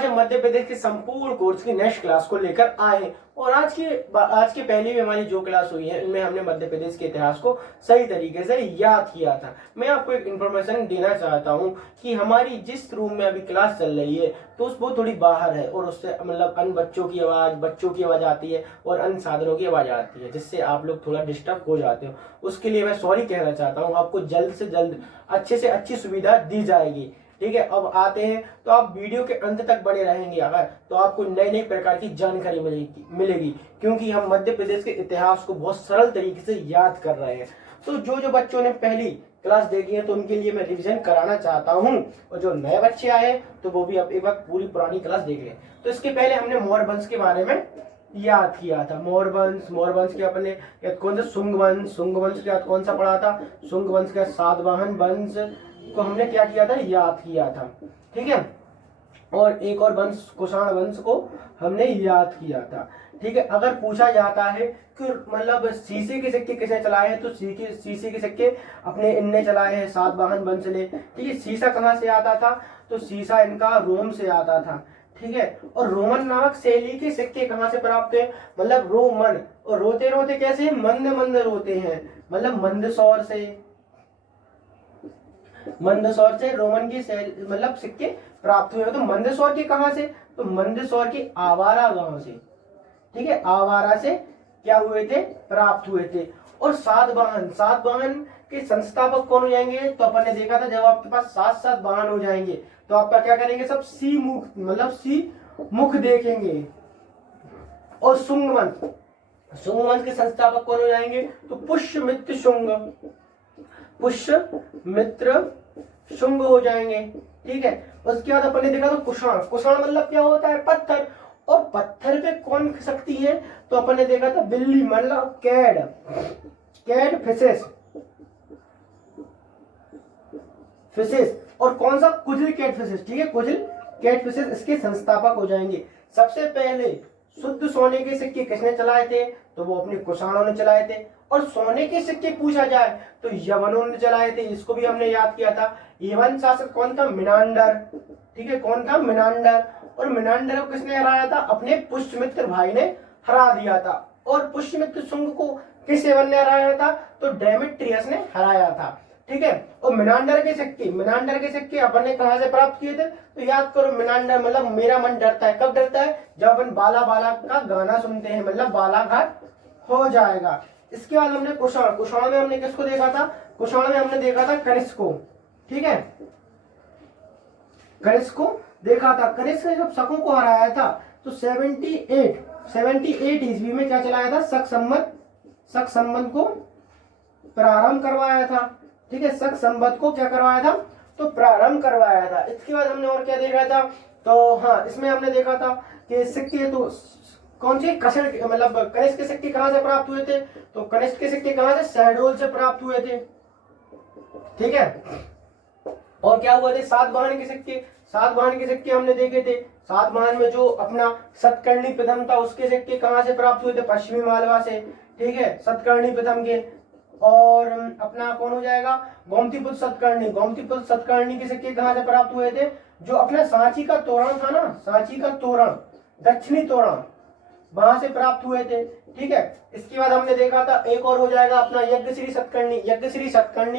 आज हम मध्य प्रदेश के संपूर्ण कोर्स की नेक्स्ट क्लास को लेकर आए हैं और आज के पहली भी हमारी जो क्लास हुई है इनमें हमने मध्य प्रदेश के इतिहास को सही तरीके से याद किया था। मैं आपको एक इन्फॉर्मेशन देना चाहता हूं कि हमारी जिस रूम में अभी क्लास चल रही है तो वो थोड़ी बाहर है और उससे मतलब अन्य बच्चों की आवाज आती है और अन्य साधनों की आवाज आती है, जिससे आप लोग थोड़ा डिस्टर्ब हो जाते हो। उसके लिए मैं सॉरी कहना चाहता हूँ। आपको जल्द से जल्द अच्छे से अच्छी सुविधा दी जाएगी। ठीक है, अब आते हैं तो आप वीडियो के अंत तक बने रहेंगे अगर तो आपको नई नई प्रकार की जानकारी मिलेगी क्योंकि हम मध्य प्रदेश के इतिहास को बहुत सरल तरीके से याद कर रहे हैं। तो जो बच्चों ने पहली क्लास देखी है तो उनके लिए मैं रिवीजन कराना चाहता हूं और जो नए बच्चे आए तो वो भी अब एक बार पूरी पुरानी क्लास देख लें। तो इसके पहले हमने मौर्य वंश के बारे में याद किया था। मौर्य वंश के अपने कौन सा शुंग वंश के कौन सा पढ़ा था, शुंग वंश का सातवाहन वंश को हमने क्या किया था, याद किया था। ठीक है, और एक और वंश कुषाण वंश को हमने याद किया था। ठीक है, अगर पूछा जाता है कि मतलब शीशे के सिक्के किसने चलाए हैं तो शीशे के सिक्के अपने इनने चलाए हैं, सातवाहन वंश ने। ठीक है, शीशा कहाँ से आता था तो शीशा इनका रोम से आता था। ठीक है, और रोमन नामक शैली के सिक्के कहाँ से प्राप्त हुए, मतलब रोमन, और रोते रोते कैसे, मंद मंद रोते हैं, मतलब मंदसौर से रोमन की मतलब सिक्के प्राप्त हुए। तो मंदसौर के कहां से, तो मंदसौर के आवारा गांव से। ठीक है, आवारा से क्या हुए थे, प्राप्त हुए थे। और सातवाहन के संस्थापक कौन हो जाएंगे, तो अपन ने देखा था जब आपके पास 7 वाहन हो जाएंगे तो आपका क्या करेंगे, सब सी मुख मतलब सी मुख देखेंगे। और शुंग वंश के संस्थापक कौन हो जाएंगे, तो पुष्यमित्र शुंग हो जाएंगे। ठीक है, उसके बाद अपन ने देखा तो कुषाण मतलब क्या होता है, पत्थर। और पत्थर पे कौन खिसकती है, तो अपन ने देखा था बिल्ली मतलब कैड फिशेस। और कौन सा, कुजिल कैट फिशेस। ठीक है, कुजिल कैट फिशेस इसके संस्थापक हो जाएंगे। सबसे पहले शुद्ध सोने के सिक्के किसने चलाए थे, तो वो अपने कुषाणों ने चलाए थे। और सोने के सिक्के पूछा जाए तो यवनों ने चलाए थे, इसको भी हमने याद किया था। यवन शासक कौन था, मिनांडर। ठीक है, कौन था, मिनांडर। और मिनांडर को किसने हराया था, अपने पुष्यमित्र भाई ने हरा दिया था। और पुष्यमित्र शुंग को किस यवन ने हराया था, तो डेमेट्रियस ने हराया था। ठीक है, और मिनांडर के सिक्के अपन ने कहां से प्राप्त किए थे, तो याद करो, मिनांडर मतलब मेरा मन डरता है, कब डरता है, जब अपन बाला बाला का गाना सुनते हैं, मतलब बालाघाट हो जाएगा। इसके बाद हमने कुषाण में हमने किसको देखा था, कुषाण में हमने देखा था कनिष्क को। ठीक है, कनिष्क को देखा था। कनिष्क ने जब शकों को हराया था तो 78 ईस्वी में क्या चलाया था, शक संबंध को प्रारंभ करवाया था। ठीक है, शक संबंध को क्या करवाया था, तो प्रारंभ करवाया था। इसके बाद हमने और क्या देखा था, तो हाँ, इसमें हमने देखा था कि सिक्के तो कौन सी, मतलब कनिष्क के सिक्के कहां से प्राप्त हुए थे, तो कनिष्क के सिक्के कहां से, शहडोल से प्राप्त हुए थे। ठीक है, और क्या हुआ थे, सातवाहन के सिक्के हमने देखे थे। सातवाहन में जो अपना सतकर्णी प्रथम था उसके सिक्के कहां से प्राप्त हुए थे, पश्चिमी मालवा से। ठीक है, सतकर्णी प्रथम के। और अपना कौन हो जाएगा, गोमतीपुत्र सतकर्णी के सिक्के कहां से प्राप्त हुए थे, जो अपना सांची का तोरण था ना, सांची का तोरण, दक्षिणी तोरण, वहां से प्राप्त हुए थे। ठीक है, इसके बाद हमने देखा था एक और हो जाएगा अपना यज्ञश्री सतकर्णी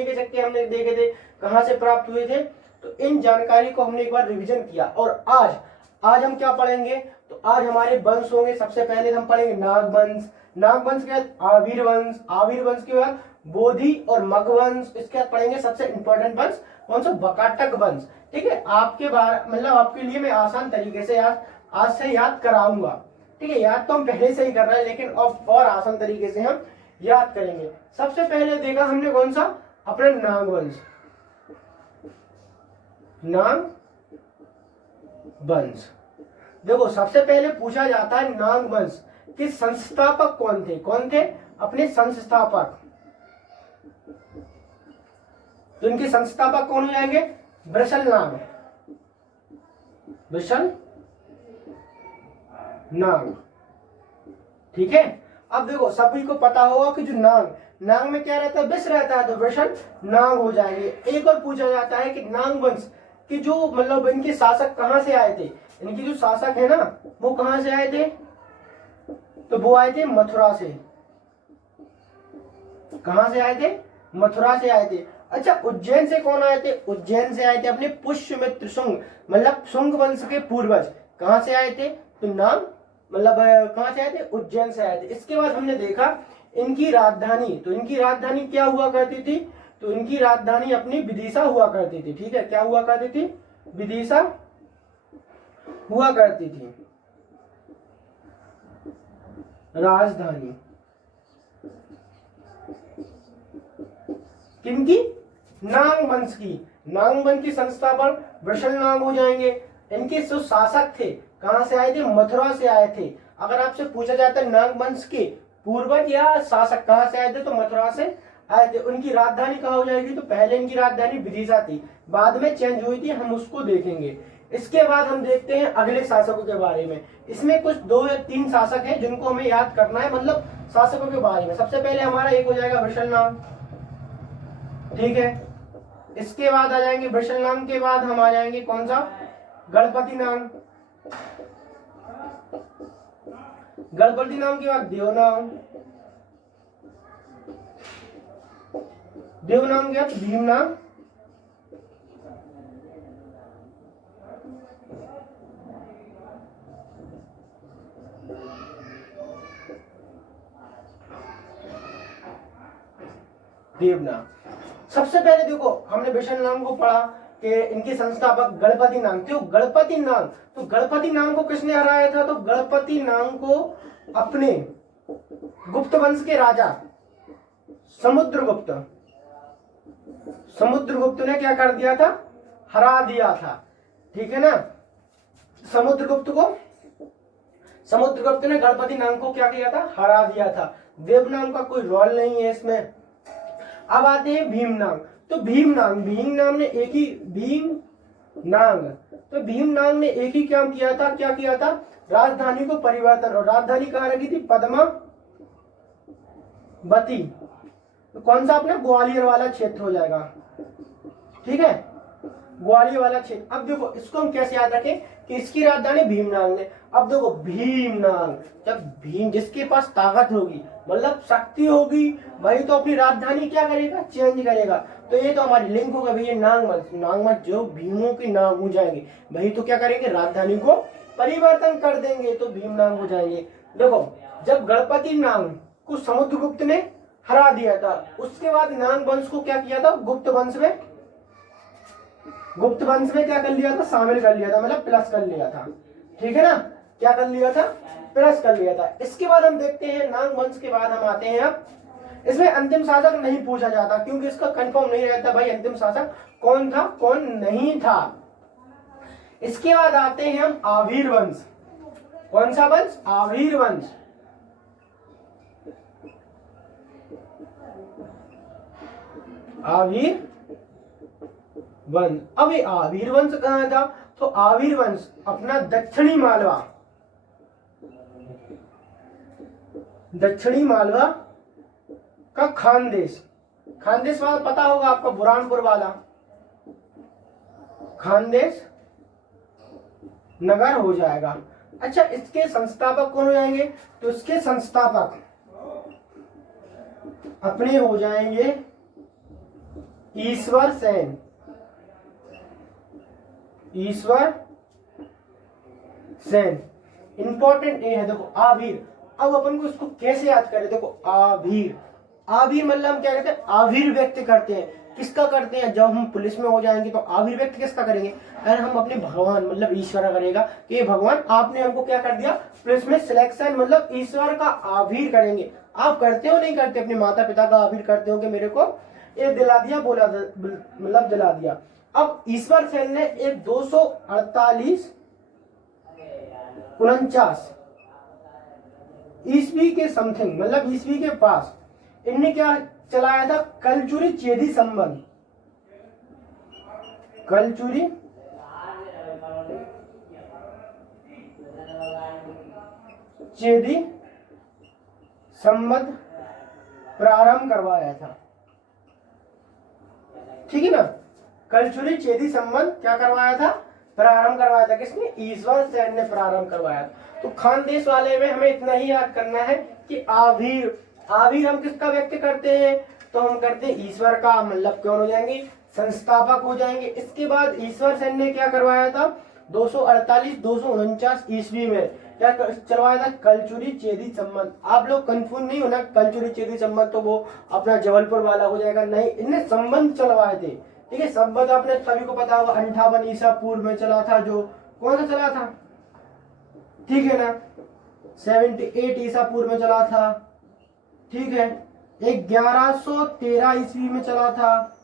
के सिक्के हमने देखे थे, कहां से प्राप्त हुए थे। तो इन जानकारी को हमने एक बार रिवीजन किया। और आज हम क्या पढ़ेंगे, तो आज हमारे वंश होंगे। सबसे पहले हम पढ़ेंगे नागवंश के बाद आविर वंश के बाद बोधि और मगवंश। इसके बाद पढ़ेंगे सबसे इंपॉर्टेंट वंश कौन सा, बकाटक वंश। ठीक है, आपके बार मतलब आपके लिए मैं आसान तरीके से आज से याद कराऊंगा। ठीक है, याद तो हम पहले से ही कर रहे हैं लेकिन अब और आसान तरीके से हम याद करेंगे। सबसे पहले देखा हमने कौन सा, अपना नागवंश। देखो, सबसे पहले पूछा जाता है नागवंश के संस्थापक कौन थे, अपने संस्थापक। तो इनके संस्थापक कौन हो जाएंगे, वृषल नाग। ठीक है, अब देखो सभी को पता होगा कि जो नाग में क्या रहता है, विष रहता है, तो वृषल नाग हो जाएंगे। एक और पूछा जाता है कि नाग वंश कि जो मतलब इनके शासक कहां से आए थे, इनकी जो शासक है ना वो कहां से आए थे, तो वो आए थे मथुरा से। कहां से आए थे, मथुरा से आए थे। अच्छा उज्जैन से कौन आए थे, उज्जैन से आए थे अपने पुष्यमित्र शुंग, मतलब शुंग वंश के पूर्वज। कहां से आए थे, तो नाम मतलब कहां से आए थे, उज्जैन से आए थे। इसके बाद हमने देखा इनकी राजधानी, तो इनकी राजधानी क्या हुआ करती थी, तो इनकी राजधानी अपनी विदिशा हुआ करती थी। ठीक है, क्या हुआ करती थी, विदिशा हुआ करती थी राजधानी। किनकी, नांग वंश की। नांग वंश की संस्थापक वृषण नाम हो जाएंगे। इनके जो शासक थे कहां से आए थे, मथुरा से आए थे। अगर आपसे पूछा जाता है नांग वंश के पूर्वज या शासक कहां से आए थे, तो मथुरा से आए थे। उनकी राजधानी कहां हो जाएगी, तो पहले इनकी राजधानी विदिशा थी, बाद में चेंज हुई थी, हम उसको देखेंगे। इसके बाद हम देखते हैं अगले शासकों के बारे में। इसमें कुछ 2 या 3 शासक हैं जिनको हमें याद करना है, मतलब शासकों के बारे में। सबसे पहले हमारा एक हो जाएगा वृषण नाम, ठीक है। इसके बाद आ जाएंगे वृषण नाम के बाद हम आ जाएंगे कौन सा, गणपति नाम। गणपति नाम के बाद देव नाम, देव नाम के बाद भीम नाम, देव नाम। सबसे पहले देखो हमने वृषण नाम को पढ़ा कि इनके संस्थापक गणपति नाम थे। गणपति नाम, तो गणपति नाम को किसने हराया था, तो गणपति नाम को अपने गुप्त वंश के राजा समुद्रगुप्त, समुद्रगुप्त ने क्या कर दिया था, हरा दिया था। ठीक है ना, समुद्रगुप्त ने गणपति नाम को क्या किया था, हरा दिया था। देव नाम का कोई रोल नहीं है इसमें। अब आते हैं भीम नाम। तो भीम नाम ने एक ही तो भीम नाम ने एक ही काम किया था, क्या किया था, राजधानी को परिवर्तन। और राजधानी कहां रखी थी, पद्मावती। तो कौन सा अपना ग्वालियर वाला क्षेत्र हो जाएगा, ठीक है, ग्वालियर वाला क्षेत्र। अब देखो इसको हम कैसे याद रखें कि इसकी राजधानी भीमनांग ने। अब देखो भीमनांग, जब भीम जिसके पास ताकत होगी मतलब शक्ति होगी वही तो अपनी राजधानी क्या करेगा, चेंज करेगा। तो ये तो हमारी लिंक होगा भैया नांगमत जो भीमों की नांग हो जाएंगे वही तो क्या करेंगे, राजधानी को परिवर्तन कर देंगे, तो भीमनांग हो जाएंगे। देखो जब गणपति नांग को समुद्रगुप्त ने हरा दिया था, उसके बाद नांग वंश को क्या किया था, गुप्त वंश में क्या कर लिया था, शामिल कर लिया था, मतलब प्लस कर लिया था। ठीक है ना, क्या कर लिया था, प्लस कर लिया था। इसके बाद हम देखते हैं नांग वंश के बाद हम आते हैं अब इसमें अंतिम शासक नहीं पूछा जाता क्योंकि इसका कंफर्म नहीं रहता भाई अंतिम शासक कौन था कौन नहीं था। इसके बाद आते हैं हम आवीर वंश। कौन सा वंश, आवीर वंश। आवीर वंश। अब ये आवीर वंश कहां था, तो आवीर वंश अपना दक्षिणी मालवा का खानदेश वाला पता होगा आपका, बुरहानपुर वाला खानदेश नगर हो जाएगा। अच्छा इसके संस्थापक कौन हो जाएंगे, तो इसके संस्थापक अपने हो जाएंगे ईश्वर सेन। इंपॉर्टेंट ये है, देखो आवीर। अब अपन को इसको कैसे याद करें, देखो आवीर मतलब हम क्या कहते हैं, आवीर व्यक्त करते हैं। किसका करते हैं, जब हम पुलिस में हो जाएंगे तो आवीर व्यक्त किसका करेंगे, अगर हम अपने भगवान मतलब ईश्वर करेगा कि ये भगवान आपने हमको क्या कर दिया पुलिस में सिलेक्शन, मतलब ईश्वर का आवीर करेंगे। आप करते हो नहीं करते, अपने माता पिता का आवीर करते हो कि मेरे को ये दिला दिया, बोला मतलब दिला दिया। अब ईश्वर सेन ने एक 248-49 ईस्वी के समथिंग, मतलब ईस्वी के पास इनने क्या चलाया था, कलचुरी चेदी संबंध। कलचुरी चेदी संबंध प्रारंभ करवाया था। ठीक है ना, कलचुरी चेदी संबंध क्या करवाया था, प्रारंभ करवाया था? किसने? ईश्वर सेन ने प्रारंभ करवाया था। तो खानदेश वाले में हमें इतना ही याद करना है कि आविर, आविर हम किसका व्यक्त करते हैं? तो हम करते हैं ईश्वर का, मतलब कौन हो जाएंगे? संस्थापक हो जाएंगे। इसके बाद ईश्वर सेन ने क्या करवाया था? 248-249 ईस्वी में क्या चलवाया था? कलचुरी चेदी संबंध। आप लोग कंफ्यूज नहीं होना, कलचुरी चेदी संबंध तो वो अपना जबलपुर वाला हो जाएगा, नहीं, इनने संबंध चलवाए थे। ठीक है, संबंध आपने सभी को पता होगा 58 ईसा पूर्व में चला था, जो कौन सा चला था? ठीक है ना, 78 ईसा पूर्व में चला था। ठीक है, 1113 ईस्वी में चला था।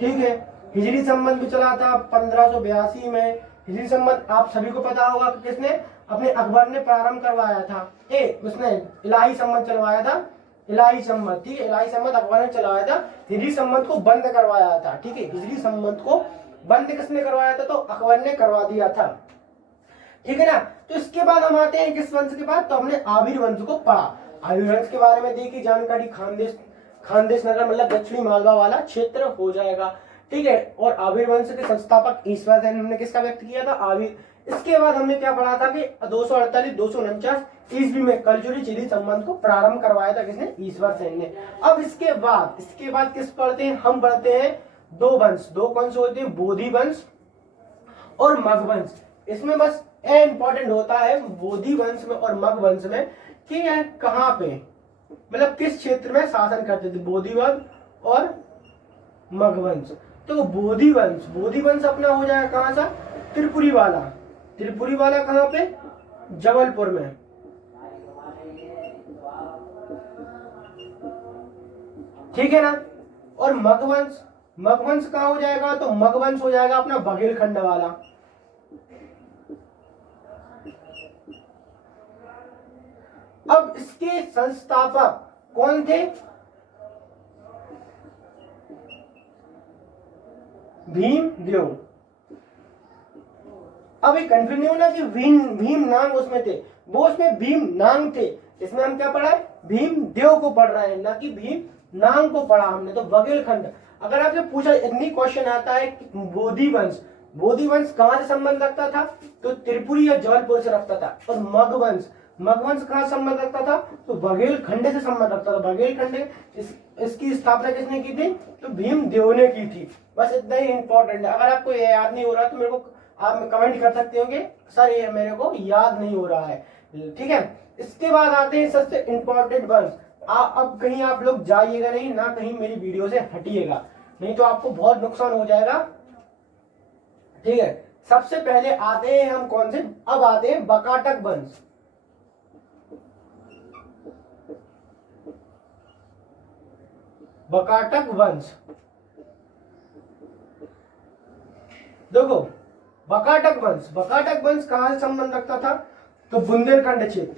ठीक है, हिजरी संबंध भी चला था 1582 में। हिजरी संबंध आप सभी को पता होगा कि किसने? अपने अकबर ने प्रारंभ करवाया था। उसने इलाही संबंध चलवाया था, इलाही संबंध। ठीक है, इलाही संबंध अकबर ने चलाया था। हिजरी संबंध को बंद करवाया था। ठीक है, हिजरी संबंध को बंद किसने करवाया था? तो अकबर ने करवा दिया था। ठीक है ना। तो इसके बाद हम आते हैं किस वंश के बाद? तो हमने आविर वंश को पढ़ा। आविर वंश के बारे में देखी जानकारी, खानदेश नगर मतलब दक्षिणी मालवा वाला क्षेत्र हो जाएगा। ठीक है, और आविर वंश के संस्थापक ईश्वर सेन हमने किसका व्यक्त किया था? आविर। इसके बाद हमने क्या पढ़ा था कि 248-249 ईस्वी में कलचुरी चेदी संबंध को प्रारंभ करवाया था, किसने? ईश्वर सेन ने। अब इसके बाद किस पढ़ते हैं? हम पढ़ते हैं दो वंश। दो कौन से होते हैं? बोधि वंश और मग वंश। इसमें बस इंपॉर्टेंट होता है बोधि वंश में और मग वंश में कि यह कहां पे, मतलब किस क्षेत्र में शासन करते थे, बोधि वंश और मग वंश। तो बोधि वंश अपना हो जाएगा कहां सा? त्रिपुरी वाला। त्रिपुरी वाला कहां पे? जबलपुर में। ठीक है ना। और मगवंश कहां हो जाएगा? तो मगवंश हो जाएगा अपना बघेलखंड वाला। अब इसके संस्थापक कौन थे? भीमदेव। अब ये कंफ्यूज नहीं होना कि भीम नांग उसमें थे, वो उसमें भीम नांग थे। इसमें हम क्या पढ़ा है? भीमदेव को पढ़ रहे हैं, ना कि भीम नांग को पढ़ा हमने। तो बघेलखंड, अगर आपसे पूछा इतनी क्वेश्चन आता है कि बोधि वंश कहां से संबंध रखता था? तो त्रिपुरी या जबलपुर से रखता था। और मगवंश कहां संबंध रखता था? तो बघेलखंड से संबंध रखता था। बघेलखंड इसकी स्थापना किसने की थी? तो भीमदेव ने की थी। बस इतना ही इंपॉर्टेंट है। अगर आपको ये याद नहीं हो रहा तो मेरे को आप कमेंट कर सकते होंगे, सर ये मेरे को याद नहीं हो रहा है। ठीक है, इसके बाद आते हैं सबसे इंपॉर्टेंट वंश। अब कहीं आप लोग जाइएगा नहीं, ना कहीं मेरी वीडियो से हटिएगा, नहीं तो आपको बहुत नुकसान हो जाएगा। ठीक है, सबसे पहले आते हैं हम कौन से? अब आते हैं बकाटक वंश। बकाटक वंश देखो, बकाटक वंश कहां से संबंध रखता था? तो बुंदेलखंड क्षेत्र।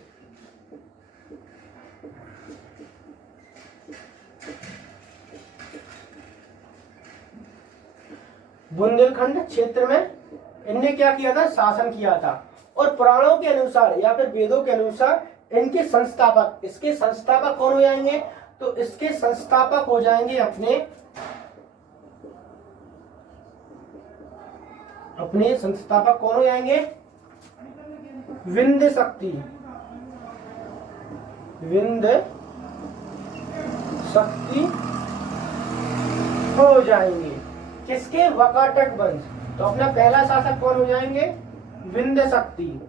बुंदेलखंड क्षेत्र में इनने क्या किया था? शासन किया था। और पुराणों के अनुसार या फिर वेदों के अनुसार इनके संस्थापक, इसके संस्थापक कौन हो जाएंगे? तो इसके संस्थापक हो जाएंगे अपने संस्थापक कौन हो जाएंगे? विंध्य शक्ति हो जाएंगे। किसके? वकाटक वंश। तो अपना पहला शासक कौन हो जाएंगे? विंध्य शक्ति।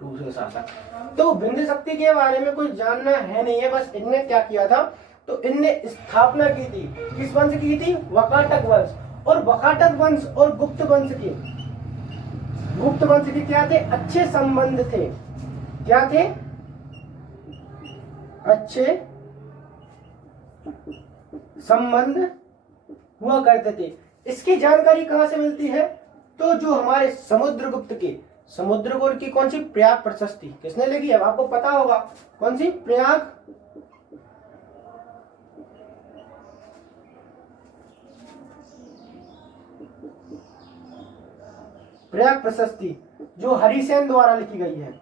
दूसरे शासक। तो विंध्य शक्ति के बारे में कुछ जानना है नहीं है, बस इनने क्या किया था? तो इनने स्थापना की थी, किस वंश की थी? वकाटक वंश। और वकाटक वंश और गुप्त वंश के क्या थे? अच्छे संबंध थे। क्या थे? अच्छे संबंध हुआ करते थे। इसकी जानकारी कहां से मिलती है? तो जो हमारे समुद्रगुप्त की कौन सी? प्रयाग प्रशस्ति। किसने लिखी है? आपको पता होगा कौन सी? प्रयाग प्रशस्ति, जो हरिसेन द्वारा लिखी गई है।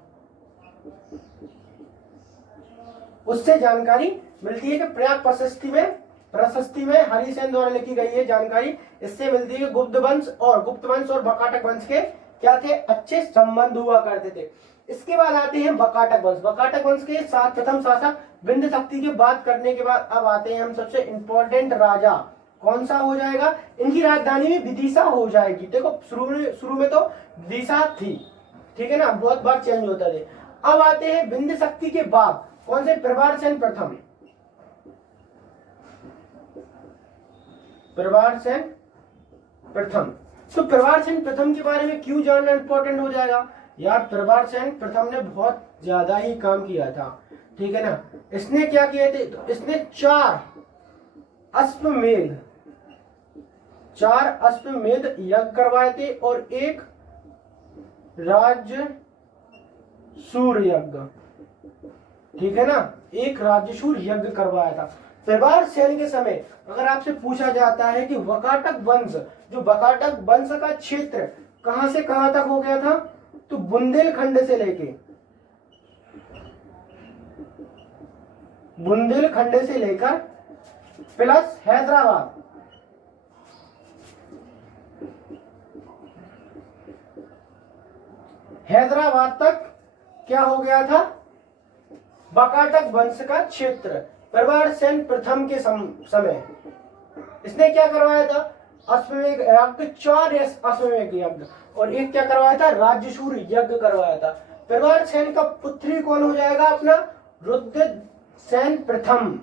उससे जानकारी मिलती है कि प्रयाग प्रशस्ति में हरिसेन द्वारा लिखी गई है जानकारी, इससे मिलती है कि गुप्त वंश और बकाटक वंश के क्या थे, अच्छे संबंध हुआ करते थे। इसके बाद आते हैं बकाटक वंश। बकाटक वंश के साथ प्रथम शासक बिंद शक्ति की बात करने के बाद अब आते हैं हम सबसे इंपॉर्टेंट राजा, कौन सा हो जाएगा, इनकी राजधानी भी विदिशा हो जाएगी। देखो शुरू में तो विदिशा थी, ठीक है ना, बहुत बार चेंज होता थे। अब आते हैं बिंद शक्ति के बाद कौन से, प्रभारसेन प्रथम। प्रभारसेन प्रथम, तो प्रभारसेन प्रथम के बारे में क्यों जानना इंपॉर्टेंट हो जाएगा यार, प्रभारसेन प्रथम ने बहुत ज्यादा ही काम किया था, ठीक है ना। इसने क्या किए थे, तो इसने 4 अश्वमेध यज्ञ करवाए थे और एक राजसूर यज्ञ, ठीक है ना, एक राजसूर यज्ञ करवाया था। प्रभारसेन के समय अगर आपसे पूछा जाता है कि बकाटक वंश, जो बकाटक वंश का क्षेत्र कहां से कहां तक हो गया था, तो बुंदेलखंड से लेकर प्लस हैदराबाद तक क्या हो गया था, बकाटक वंश का क्षेत्र। प्रभारसेन प्रथम के समय इसने क्या करवाया था, अश्वमेध यज्ञ, 4 अश्वमेध यज्ञ और एक क्या करवाया था, राजसूर यज्ञ करवाया था। प्रभारसेन का पुत्री कौन हो जाएगा अपना, रुद्रसेन प्रथम।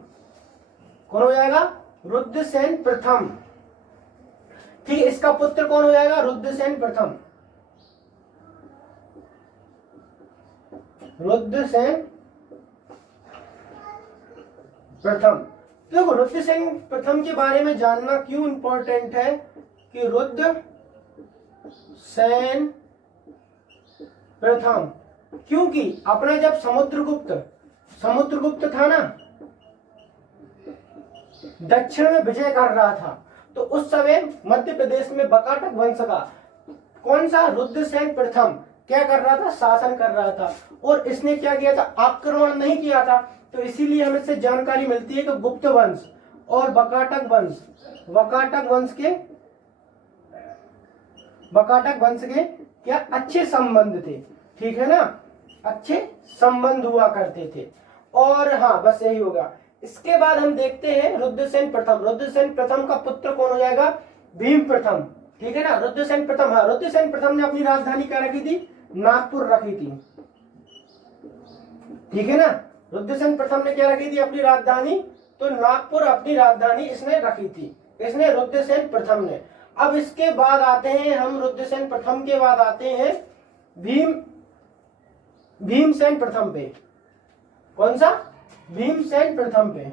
कौन हो जाएगा, रुद्रसेन प्रथम, ठीक है, इसका पुत्र कौन हो जाएगा, रुद्रसेन प्रथम। रुद्रसेन प्रथम, देखो रुद्रसेन प्रथम के बारे में जानना क्यों इंपॉर्टेंट है कि रुद्रसेन प्रथम, क्योंकि अपना जब समुद्रगुप्त था ना, दक्षिण में विजय कर रहा था, तो उस समय मध्य प्रदेश में बकाटक वंश का कौन सा, रुद्रसेन प्रथम क्या कर रहा था, शासन कर रहा था। और इसने क्या किया था, आक्रमण नहीं किया था, तो इसीलिए हमें से जानकारी मिलती है कि गुप्त वंश और बकाटक वंश के क्या अच्छे संबंध थे, ठीक है ना, अच्छे संबंध हुआ करते थे। और हाँ बस यही होगा। इसके बाद हम देखते हैं रुद्रसेन प्रथम का पुत्र कौन हो जाएगा, भीम प्रथम, ठीक है ना। रुद्रसेन प्रथम, हाँ रुद्रसेन प्रथम ने अपनी राजधानी क्या रखी थी, नागपुर रखी थी, ठीक है ना। रुद्रसेन प्रथम ने क्या रखी थी अपनी राजधानी, तो नागपुर अपनी राजधानी इसने रखी थी, इसने रुद्रसेन प्रथम ने। अब इसके बाद आते हैं हम, रुद्रसेन प्रथम के बाद आते हैं भीमसेन प्रथम पे। कौन सा, भीमसेन प्रथम पे।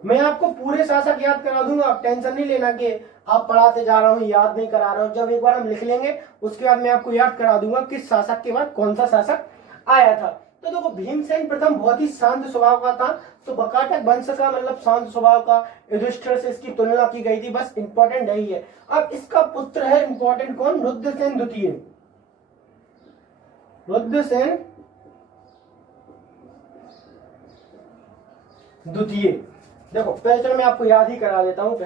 मैं आपको पूरे शासक याद करा दूंगा, आप टेंशन नहीं लेना कि आप पढ़ाते जा रहा हूं याद नहीं करा रहा हूं। जब एक बार हम लिख लेंगे उसके बाद मैं आपको याद करा दूंगा किस शासक के बाद कौन सा शासक आया था। तो देखो भीमसेन प्रथम बहुत ही शांत स्वभाव का था, तो बकाटक वंश का मतलब शांत स्वभाव का, युधिष्ठिर से इसकी तुलना की गई थी, बस इंपॉर्टेंट यही है। अब इसका पुत्र है इंपॉर्टेंट कौन, रुद्रसेन द्वितीय। रुद्रसेन द्वितीय, देखो पहले चलो मैं आपको याद ही करा देता हूं।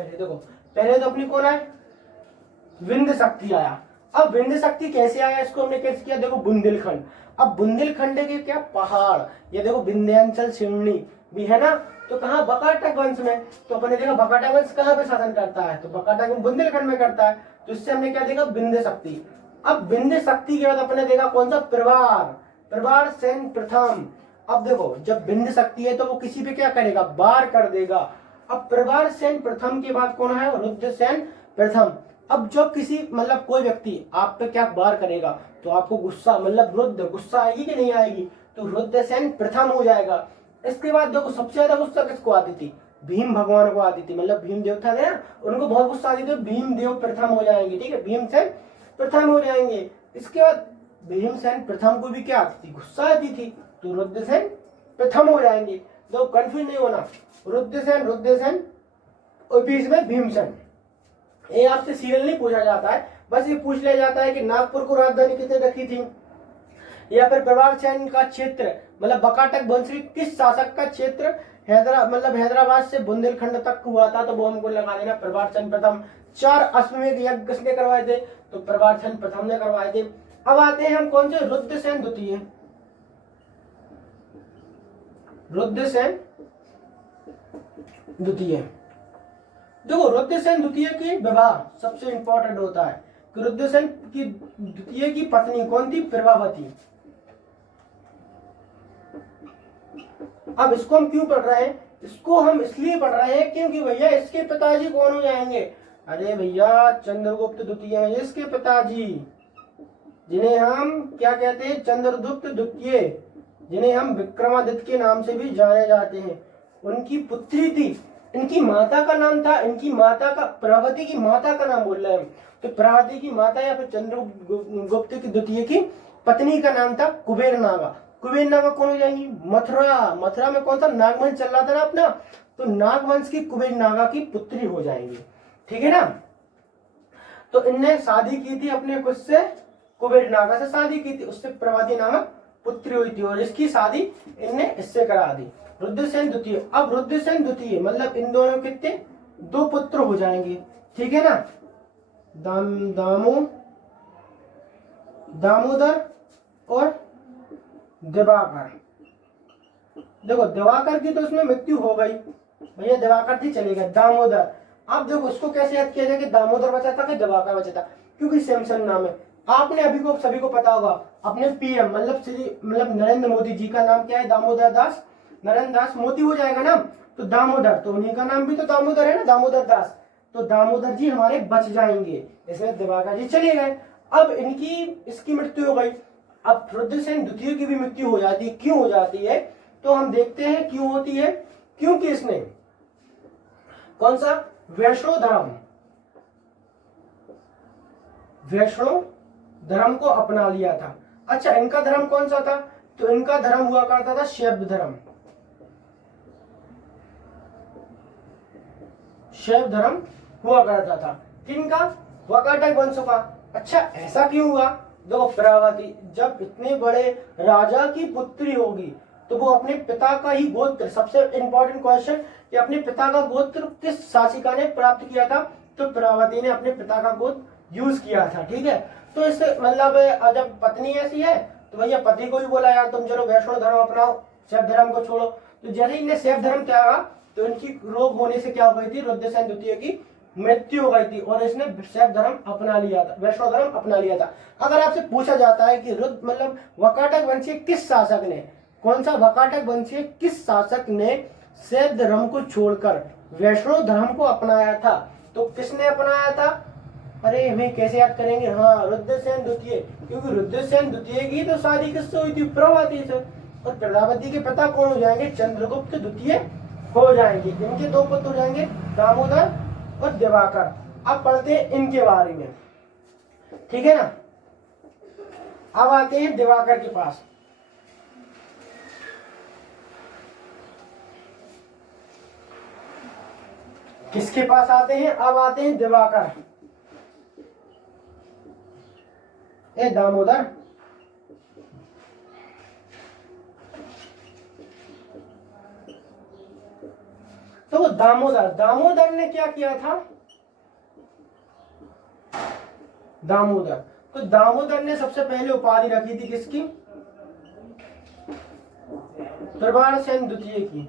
पहले तो अपनी कौन है, विंध्य शक्ति आया। अब विंध्य शक्ति कैसे आया, इसको हमने कैसे किया, देखो बुंदेलखंड। अब बुंदेलखंड के क्या पहाड़, ये देखो विंध्यांचल श्रेणी भी है ना, तो कहा बकाटक वंश में। तो अपने देखा बकाटक वंश कहाँ पे शासन करता है, तो बकाटक बुंदेलखंड में करता है, तो इससे हमने क्या देखा, विंध्य शक्ति। अब विंध्य शक्ति के बाद अपने देखा कौन सा, प्रभारसेन प्रथम। अब देखो जब विंध्य शक्ति है तो वो किसी पे क्या करेगा, वार कर देगा। अब प्रभारसेन प्रथम के बाद कौन है, रुद्रसेन प्रथम। अब जब किसी मतलब कोई व्यक्ति आप पे क्या वार करेगा तो आपको गुस्सा मतलब गुस्सा आएगी कि नहीं आएगी, तो रुद्रसेन प्रथम हो जाएगा। इसके बाद देखो सबसे ज्यादा गुस्सा किसको आती थी, भीम भगवान को आती थी, मतलब भीम देवता थे ना, उनको बहुत गुस्सा आती थी, भीम देव प्रथम हो जाएंगे, ठीक है, भीमसेन प्रथम हो जाएंगे। इसके बाद भीमसेन प्रथम को भी क्या आती थी, गुस्सा आती थी, तो रुद्रसेन प्रथम हो जाएंगे। तो कंफ्यूज नहीं होना, रुद्रसेन और बीच में भीमसेन। ये आपसे सीरियल नहीं पूछा जाता है, बस ये पूछ लिया जाता है कि नागपुर को राजधानी किसने रखी थी, या फिर प्रभार सेन का क्षेत्र मतलब वाकाटक वंश के किस शासक का क्षेत्र हैदराबाद से बुंदेलखंड तक हुआ था, तो वो हमको लगा देना प्रभार सेन प्रथम। 4 अश्वमेध यज्ञ किसने करवाए थे, तो प्रभार सेन प्रथम ने करवाए थे। अब आते हैं हम कौन से, रुद्रसेन द्वितीय। रुद्रसेन द्वितीय, देखो रुद्रसेन द्वितीय की विवाह सबसे इंपॉर्टेंट होता है कि रुद्रसेन की द्वितीय की पत्नी कौन थी, प्रभावती। अब इसको हम क्यों पढ़ रहे हैं, इसको हम इसलिए पढ़ रहे हैं क्योंकि भैया इसके पिताजी कौन हो जाएंगे, अरे भैया चंद्रगुप्त द्वितीय है इसके पिताजी, जिन्हें हम क्या कहते हैं, चंद्रगुप्त द्वितीय, जिन्हें हम विक्रमादित्य के नाम से भी जाने जाते हैं। उनकी पुत्री थी, इनकी माता का नाम था, इनकी माता का, प्रभावती की माता का नाम बोल रहे हैं, तो प्रभावती की माता या फिर चंद्रगुप्त की द्वितीय की पत्नी का नाम था कुबेर नागा। कुबेर नागा कौन हो जाएंगी, मथुरा, मथुरा में कौन सा नागवंश चल रहा था ना अपना, तो नागवंश की कुबेर नागा की पुत्री हो जाएंगी, ठीक है ना। तो इनने शादी की थी अपने कुछ से, कुबेर नागा से शादी की थी, उससे प्रभावती नामक पुत्री हुई थी और इसकी शादी इनने इससे करा दी, रुद्रसेन द्वितीय। अब रुद्रसेन द्वितीय मतलब इन दोनों कितने, 2 पुत्र हो जाएंगे, ठीक है ना, दामोदर और दिवाकर। देखो दिवाकर की तो उसमें मृत्यु हो गई, भैया दिवाकर थी चले गए, दामोदर। आप देखो उसको कैसे याद किया जाए कि दामोदर बचा था कि दिवाकर बचा था, क्योंकि सैमसंग नाम है। आपने अभी को सभी को पता होगा, अपने पीएम मतलब नरेंद्र मोदी जी का नाम क्या है, दामोदर दास, नरेंद्र दास मोदी हो जाएगा ना, तो दामोदर, तो उन्हीं का नाम भी तो दामोदर है ना, दामोदर दास, तो दामोदर जी हमारे बच जाएंगे, इसमें दिवाकर जी चले गए। अब इसकी मृत्यु हो गई। अब रुद्रसेन द्वितीय की भी मृत्यु हो जाती है, क्यों हो जाती है, तो हम देखते हैं क्यों होती है, क्योंकि इसने कौन सा, वैष्णव धर्म को अपना लिया था। अच्छा इनका धर्म कौन सा था, तो इनका धर्म हुआ करता था शैव धर्म, शैव धर्म हुआ करता था, किनका, वाकाटक वंश का। अच्छा ऐसा क्यों हुआ, देखो प्रभावती जब इतने बड़े राजा की पुत्री होगी तो वो अपने पिता का ही गोत्र, सबसे इंपॉर्टेंट क्वेश्चन कि अपने पिता का गोत्र किस शासिका ने प्राप्त किया था, तो प्रभावती ने अपने पिता का गोत्र यूज किया था, ठीक है। तो इससे मतलब जब पत्नी ऐसी है तो भैया पति को भी बोला यार तुम चलो वैष्णव धर्म अपनाओ, शैव धर्म को छोड़ो, तो जैसे इन्हें शैव धर्म त्यागा तो इनकी रोग होने से क्या हो गई थी, रुद्रसेन द्वितीय की मृत्यु हो गई थी और इसने शैव धर्म अपना लिया था, वैष्णव धर्म अपना लिया था। अगर आपसे पूछा जाता है कि मतलब वाकाटक वंशीय किस शासक ने, कौन सा वाकाटक वंशीय किस शासक ने शैव धर्म को छोड़कर वैष्णव धर्म को अपनाया था, तो किसने अपनाया था, अरे हमें कैसे याद करेंगे, हाँ रुद्रसेन द्वितीय, क्योंकि रुद्रसेन द्वितीय की तो शादी किससे हुई थी, प्रभावती से, और प्रभावती के पिता कौन हो जाएंगे, चंद्रगुप्त द्वितीय हो जाएंगे। इनके 2 पुत्र हो जाएंगे, दामोदर और दिवाकर। अब पढ़ते हैं इनके बारे में, ठीक है ना। अब आते हैं दिवाकर के पास। किसके पास आते हैं, अब आते हैं दिवाकर, ए दामोदर, तो वो दामोदर ने क्या किया था, तो दामोदर ने सबसे पहले उपाधि रखी थी किसकी, प्रभार सेन द्वितीय की,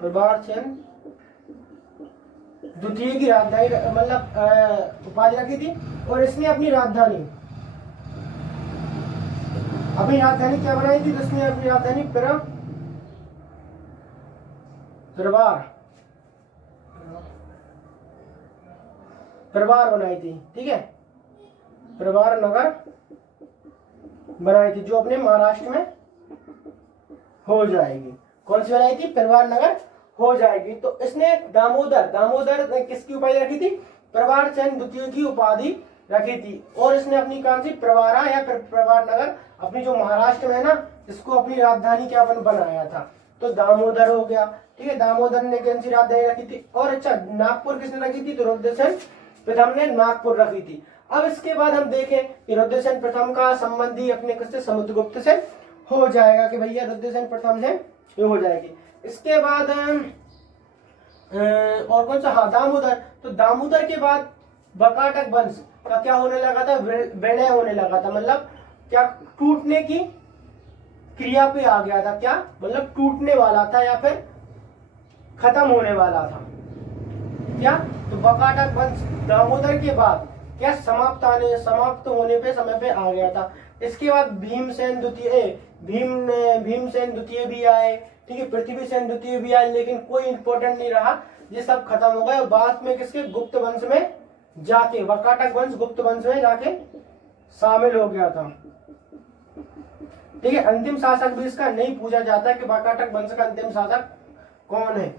प्रभार सेन द्वितीय की राजधानी मतलब उपाधि रखी थी। और इसने अपनी राजधानी क्या बनाई थी, इसने अपनी राजधानी प्रभार बनाई थी, ठीक है, प्रभार नगर बनाई थी, जो अपने महाराष्ट्र में हो जाएगी। कौन सी बनाई थी, प्रभार नगर हो जाएगी। तो इसने दामोदर किसकी उपाधि रखी थी, प्रभार सेन द्वितीय की उपाधि रखी थी। और इसने अपनी कौन सी, प्रवारा या प्रभार नगर, अपनी जो महाराष्ट्र में है ना, इसको अपनी राजधानी क्या बनाया था, तो दामोदर हो गया, ठीक है। दामोदर ने कौन सी राजधानी रखी थी, और अच्छा नागपुर किसने रखी थी, तो रुद्रसेन प्रथम ने नागपुर रखी थी। अब इसके बाद हम देखें कि रुद्रसेन प्रथम का संबंधी अपने किससे, समुद्रगुप्त से हो जाएगा कि भैया रुद्रसेन प्रथम से ये हो जाएगी। इसके बाद और कौन सा, हाँ दामोदर। तो दामोदर के बाद बकाटक वंश का क्या होने लगा था, विलय होने लगा था, मतलब क्या टूटने की क्रिया पे आ गया था, क्या मतलब टूटने वाला था या फिर खत्म होने वाला था क्या। तो बकाटक वंश दामोदर के बाद क्या समाप्त होने पे समय पे आ गया था। इसके बाद भीमसेन द्वितीय भी आए, ठीक है, पृथ्वीसेन द्वितीय भी आए, लेकिन कोई इंपॉर्टेंट नहीं रहा, ये सब खत्म हो गए। बाद में किसके, गुप्त वंश में जाके, वकाटक वंश गुप्त वंश में जाके शामिल हो गया था, ठीक है। अंतिम शासक भी इसका नहीं पूछा जाता कि वकाटक वंश का अंतिम शासक कौन है।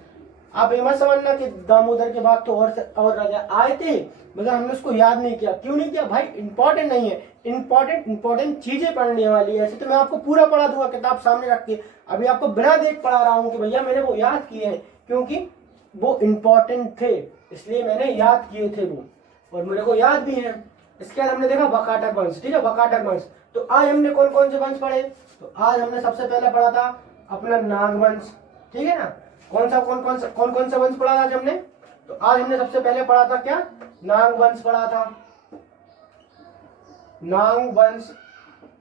आप ये मत समझना कि दामोदर के बाद तो और राजा आए थे, मगर हमने उसको याद नहीं किया। क्यों नहीं किया भाई, इंपॉर्टेंट नहीं है, इंपॉर्टेंट चीजें पढ़ने वाली है। ऐसे तो मैं आपको पूरा पढ़ा दूंगा किताब सामने रख के, अभी आपको बिना देख पढ़ा रहा हूँ कि भैया मैंने वो याद किए हैं, क्योंकि वो इंपॉर्टेंट थे इसलिए मैंने याद किए थे वो, और मेरे को याद भी है। इसके बाद हमने देखा वकाटक वंश, ठीक है, वकाटक वंश। तो आज हमने कौन कौन से वंश पढ़े, तो आज हमने सबसे पहले पढ़ा था अपना नागवंश, ठीक है ना। कौन सा वंश पढ़ा था आज हमने, तो आज हमने सबसे पहले पढ़ा था क्या, नागवंश पढ़ा था, नागवंश।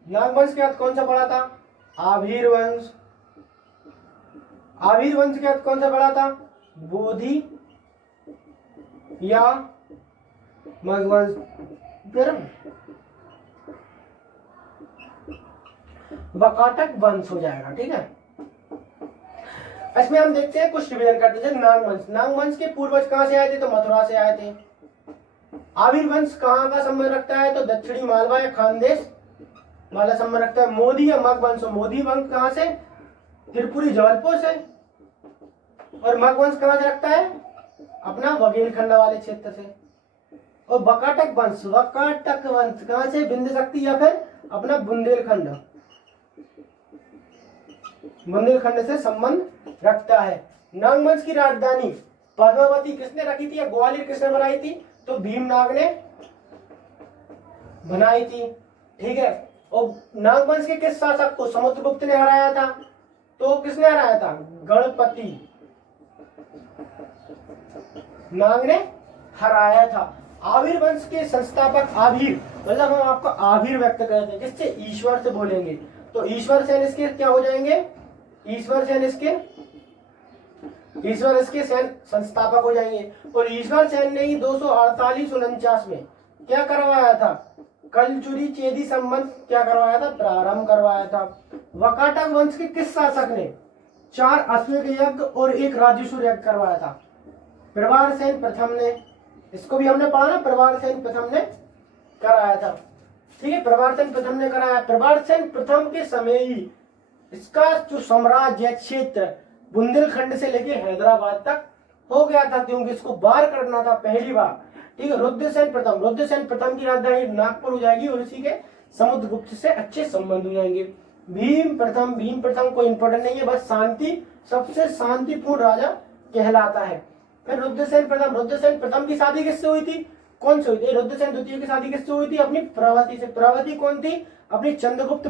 नागवंश के बाद कौन सा पढ़ा था, आभीर वंश। आभीर वंश के बाद कौन सा पढ़ा था, बोधि या मगवंश। फिर वकाटक वंश हो जाएगा, ठीक है। इसमें हम देखते हैं, कुछ रिवीजन करते हैं। नागवंश, नागवंश के पूर्वज कहां से आए थे, तो मथुरा से आए थे। आविर वंश कहां का संबंध रखता है, तो दक्षिणी मालवा या खानदेश वाला संबंध रखता है। मोदी या मगवंश, मोदी वंश कहां से, त्रिपुरी जबलपुर से। और मगवंश कहां से रखता है, अपना बघेलखंड वाले क्षेत्र से। और वकाटक वंश कहां से, बिंद शक्ति या फिर अपना बुंदेलखंड से संबंध रखता है। नागवंश की राजधानी पद्मावती किसने रखी थी या ग्वालियर किसने बनाई थी, तो भीमनाग ने बनाई थी, ठीक है। और नागवंश के किस शासक को समुद्रगुप्त ने हराया था, तो किसने हराया था, गणपति नाग ने हराया था। आविर वंश के संस्थापक आभीर, मतलब हम आपको आभीर व्यक्त करते हैं, जिससे ईश्वर से बोलेंगे, तो ईश्वर सेन इसके क्या हो जाएंगे, ईश्वर सेन इसके सेन संस्थापक हो जाएंगे। और ईश्वर सेन ने ही 248-49 में क्या करवाया था, कलचुरी चेदी संबंध क्या करवाया था, प्रारंभ करवाया था। वकाटक वंश के किस शासक ने 4 अश्वमेध यज्ञ और 1 राजेश्वर यज्ञ करवाया था, प्रवारसेन प्रथम ने। इसको भी हमने पढ़ा ना, प्रवारसेन प्रथम ने कराया था, ठीक है, प्रवारसेन प्रथम ने कराया। प्रवारसेन प्रथम के समय ही इसका जो साम्राज्य क्षेत्र बुंदेलखंड से लेके हैदराबाद तक हो गया था, क्योंकि इसको बार करना था पहली बार, ठीक है। रुद्रसेन प्रथम की राजधानी नागपुर हो जाएगी, और इसी के समुद्रगुप्त से अच्छे संबंध हो जाएंगे। भीम प्रथम कोई इंपॉर्टेंट नहीं है, बस सबसे शांतिपूर्ण राजा कहलाता है। फिर रुद्रसेन प्रथम की शादी किससे हुई थी, कौन से हुई थी, रुद्रसेन द्वितीय की शादी किससे हुई थी, अपनी प्रवती से। प्रवती कौन थी, अपनी चंद्रगुप्त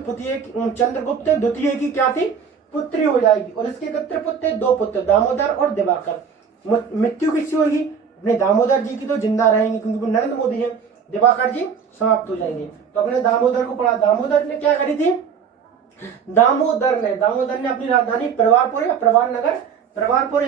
द्वितीय की क्या थी, पुत्री हो जाएगी। और इसके कितने पुत्र, 2 पुत्र, दामोदर और दिवाकर। मृत्यु किसकी होगी, अपने दामोदर जी की तो जिंदा रहेंगे क्योंकि वो नरेंद्र मोदी है, दिवाकर जी समाप्त हो जाएंगे। तो अपने दामोदर को पढ़ा, दामोदर ने क्या करी थी, दामोदर ने अपनी राजधानी प्रवारपुर या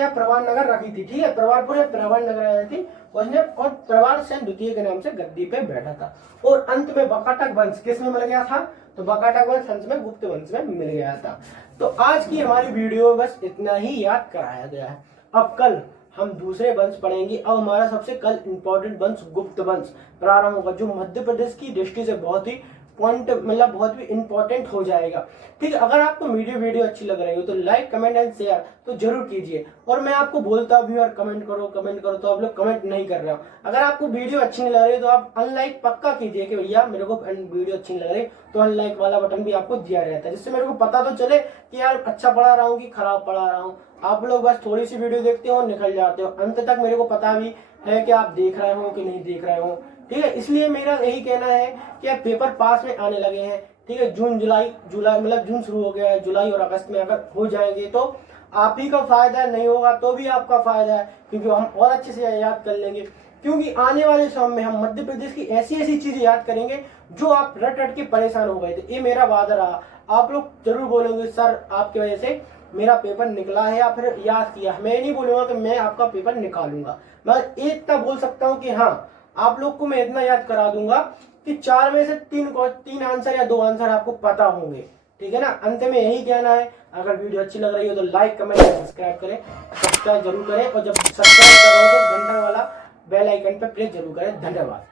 प्रवार नगर रखी थी, ठीक है, प्रवारपुर या प्रवार नगर रखी थी उसने। और प्रवारसेन द्वितीय के नाम से गद्दी पे बैठा था। और अंत में वकाटक वंश किस में मिल गया था, तो वकाटक वंश अंत में गुप्त वंश में मिल गया था। तो आज की हमारी वीडियो बस इतना ही याद कराया गया है। अब कल हम दूसरे वंश पढ़ेंगे। अब हमारा सबसे कल इंपॉर्टेंट वंश गुप्त वंश प्रारंभ होगा, जो मध्य प्रदेश की दृष्टि से बहुत ही बहुत भी इंपॉर्टेंट हो जाएगा, ठीक है। अगर आपको वीडियो अच्छी लग रही हो तो लाइक कमेंट एंड शेयर तो जरूर कीजिए। और मैं आपको बोलता भी और कमेंट करो, तो आप लोग कमेंट नहीं कर रहे हो। अगर आपको वीडियो अच्छी नहीं लग रही तो आप अनलाइक पक्का कीजिए कि भैया मेरे को वीडियो अच्छी नहीं लग रही, तो अनलाइक वाला बटन भी आपको दिया रहता है, जिससे मेरे को पता तो चले कि यार अच्छा पढ़ा रहा हूँ कि खराब पढ़ा रहा हूँ। आप लोग बस थोड़ी सी वीडियो देखते हो और निकल जाते हो, अंत तक मेरे को पता भी है कि आप देख रहे हो कि नहीं देख रहे हो। ठीक है, इसलिए मेरा यही कहना है कि अब पेपर पास में आने लगे हैं। ठीक है, जून जुलाई जुलाई मतलब जून शुरू हो गया है, जुलाई और अगस्त में अगर हो जाएंगे तो आप ही का फायदा है, नहीं होगा तो भी आपका फायदा है, क्योंकि हम और अच्छे से याद कर लेंगे। क्योंकि आने वाले समय में हम मध्य प्रदेश की ऐसी ऐसी चीजें याद करेंगे जो आप रट रट के परेशान हो गए थे। ये मेरा वादा रहा। आप लोग जरूर बोलोगे सर आपकी वजह से मेरा पेपर निकला है या फिर याद किया। मैं नहीं बोलूंगा कि मैं आपका पेपर निकालूंगा, मैं एक तक बोल सकता हूँ कि हाँ आप लोग को मैं इतना याद करा दूंगा कि 4 में से 3 आंसर या 2 आंसर आपको पता होंगे। ठीक है ना, अंत में यही कहना है, अगर वीडियो अच्छी लग रही हो तो लाइक कमेंट और सब्सक्राइब करें। सब्सक्राइब जरूर करें और जब सब्सक्राइब कर रहे हो तो घंटा वाला बेल आइकन पर प्रेस जरूर करें। धन्यवाद।